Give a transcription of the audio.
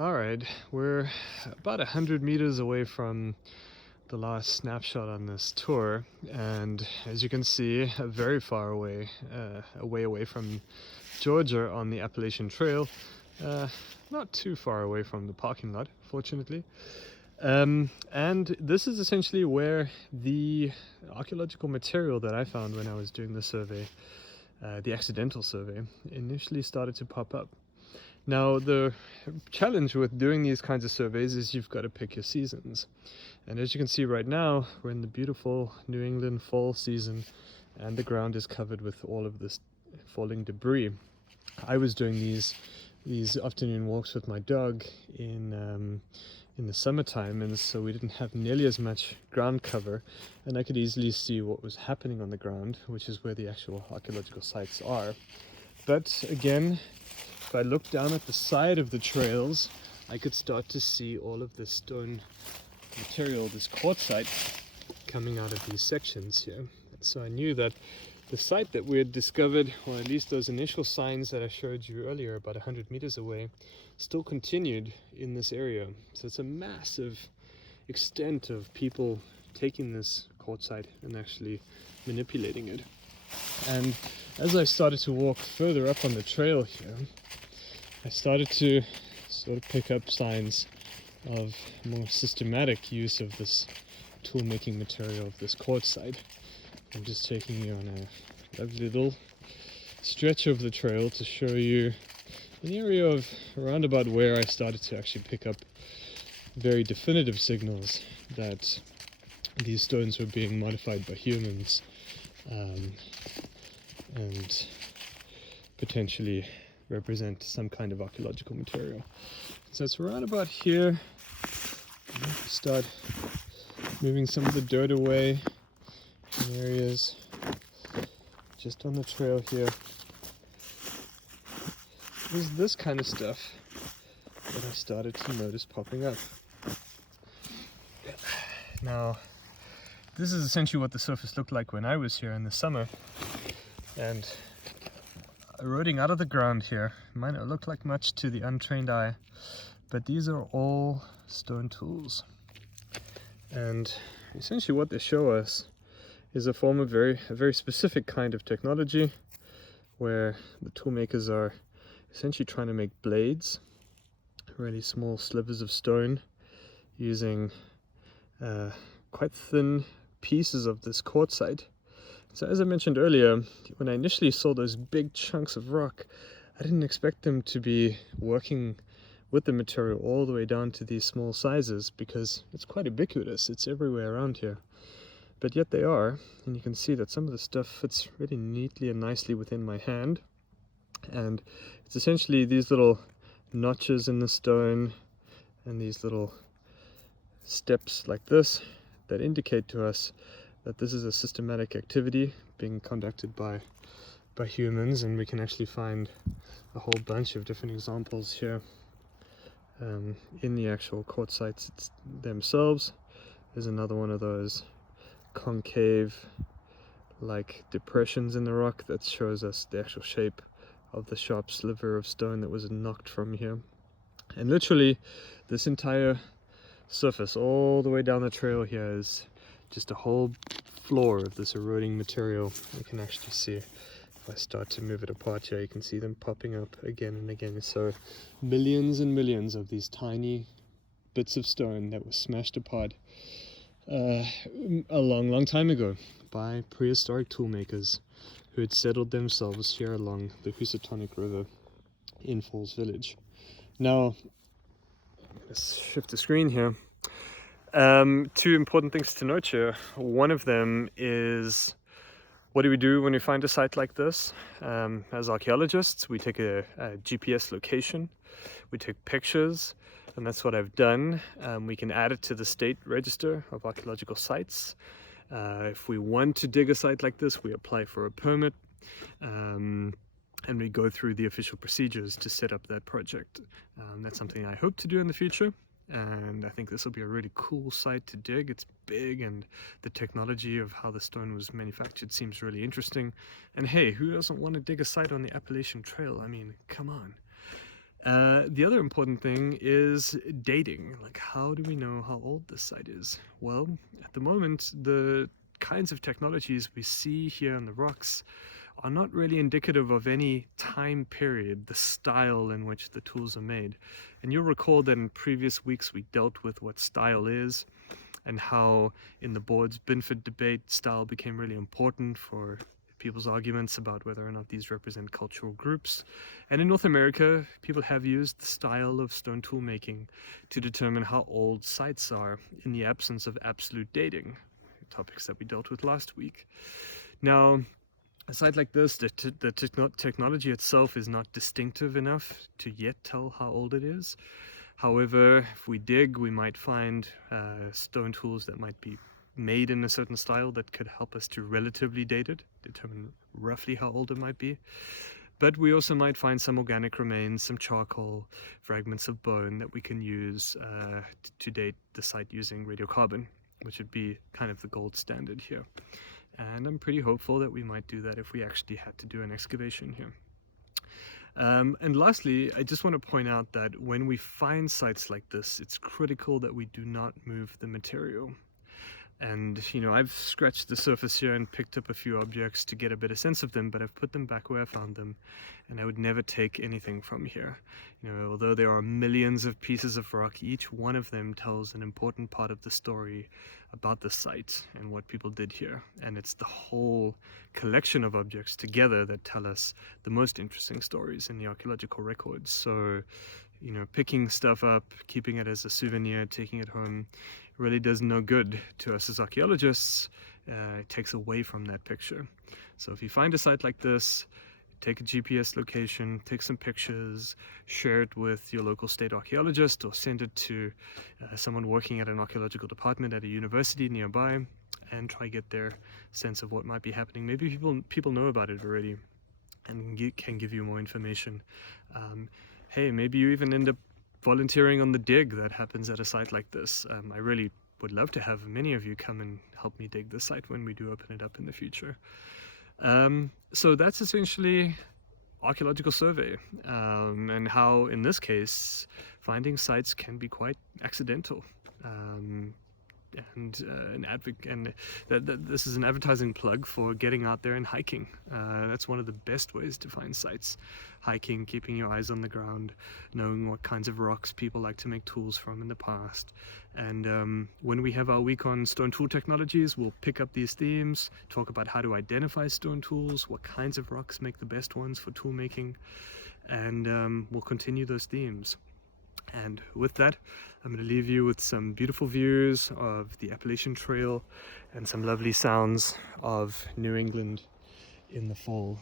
All right, we're about 100 meters away from the last snapshot on this tour, and as you can see, very far away, away from Georgia on the Appalachian Trail, not too far away from the parking lot, fortunately. And this is essentially where the archaeological material that I found when I was doing the survey, the accidental survey, initially started to pop up. Now, the challenge with doing these kinds of surveys is you've got to pick your seasons. And as you can see right now, we're in the beautiful New England fall season, and the ground is covered with all of this falling debris. I was doing these afternoon walks with my dog in the summertime, and so we didn't have nearly as much ground cover, and I could easily see what was happening on the ground, which is where the actual archaeological sites are. But again, if I look down at the side of the trails, I could start to see all of this stone material, this quartzite, coming out of these sections here. So I knew that the site that we had discovered, or at least those initial signs that I showed you earlier about 100 meters away, still continued in this area. So it's a massive extent of people taking this quartzite and actually manipulating it. And as I started to walk further up on the trail here, I started to sort of pick up signs of more systematic use of this tool making material, of this quartzite. I'm just taking you on a lovely little stretch of the trail to show you an area of around about where I started to actually pick up very definitive signals that these stones were being modified by humans, and potentially represent some kind of archaeological material. So it's around about here. Start moving some of the dirt away in areas just on the trail here. There's this kind of stuff that I started to notice popping up. Now, this is essentially what the surface looked like when I was here in the summer, and eroding out of the ground here might not look like much to the untrained eye, but these are all stone tools. And essentially what they show us is a form of a very specific kind of technology, where the tool makers are essentially trying to make blades, really small slivers of stone, using quite thin pieces of this quartzite. So as I mentioned earlier, when I initially saw those big chunks of rock, I didn't expect them to be working with the material all the way down to these small sizes, because it's quite ubiquitous, it's everywhere around here. But yet they are, and you can see that some of the stuff fits really neatly and nicely within my hand. And it's essentially these little notches in the stone and these little steps like this that indicate to us that this is a systematic activity being conducted by humans, and we can actually find a whole bunch of different examples here in the actual quartzites themselves. There's another one of those concave like depressions in the rock that shows us the actual shape of the sharp sliver of stone that was knocked from here. And literally this entire surface all the way down the trail here is just a whole floor of this eroding material. You can actually see, if I start to move it apart here, you can see them popping up again and again. So millions and millions of these tiny bits of stone that were smashed apart a long time ago by prehistoric tool makers who had settled themselves here along the Housatonic River in Falls Village. Now, let's shift the screen here. Two important things to note here. One of them is, what do we do when we find a site like this? As archaeologists, we take a GPS location, we take pictures, and that's what I've done. We can add it to the state register of archaeological sites. If we want to dig a site like this, we apply for a permit, and we go through the official procedures to set up that project. That's something I hope to do in the future, and I think this will be a really cool site to dig. It's big, and the technology of how the stone was manufactured seems really interesting. And hey, who doesn't want to dig a site on the Appalachian Trail? I mean, come on. The other important thing is dating. Like, how do we know how old this site is? Well, at the moment, the kinds of technologies we see here on the rocks are not really indicative of any time period, the style in which the tools are made. And you'll recall that in previous weeks we dealt with what style is and how in the board's Binford debate, style became really important for people's arguments about whether or not these represent cultural groups. And in North America, people have used the style of stone tool making to determine how old sites are in the absence of absolute dating, topics that we dealt with last week. Now, a site like this, the technology itself is not distinctive enough to yet tell how old it is. However, if we dig, we might find stone tools that might be made in a certain style that could help us to relatively date it, determine roughly how old it might be. But we also might find some organic remains, some charcoal, fragments of bone that we can use to date the site using radiocarbon, which would be kind of the gold standard here. And I'm pretty hopeful that we might do that if we actually had to do an excavation here. And lastly, I just want to point out that when we find sites like this, it's critical that we do not move the material. And, you know, I've scratched the surface here and picked up a few objects to get a better sense of them, but I've put them back where I found them, and I would never take anything from here. You know, although there are millions of pieces of rock, each one of them tells an important part of the story about the site and what people did here. And it's the whole collection of objects together that tell us the most interesting stories in the archaeological records. So, you know, picking stuff up, keeping it as a souvenir, taking it home, really does no good to us as archaeologists. It takes away from that picture. So if you find a site like this, take a GPS location, take some pictures, share it with your local state archaeologist, or send it to someone working at an archaeological department at a university nearby, and try to get their sense of what might be happening. Maybe people know about it already and can give you more information. Hey, maybe you even end up volunteering on the dig that happens at a site like this. I really would love to have many of you come and help me dig the site when we do open it up in the future. So that's essentially archaeological survey, and how in this case finding sites can be quite accidental. This is an advertising plug for getting out there and hiking. That's one of the best ways to find sites. Hiking, keeping your eyes on the ground, knowing what kinds of rocks people like to make tools from in the past. And when we have our week on stone tool technologies, we'll pick up these themes, talk about how to identify stone tools, what kinds of rocks make the best ones for tool making, and we'll continue those themes. And with that, I'm going to leave you with some beautiful views of the Appalachian Trail and some lovely sounds of New England in the fall.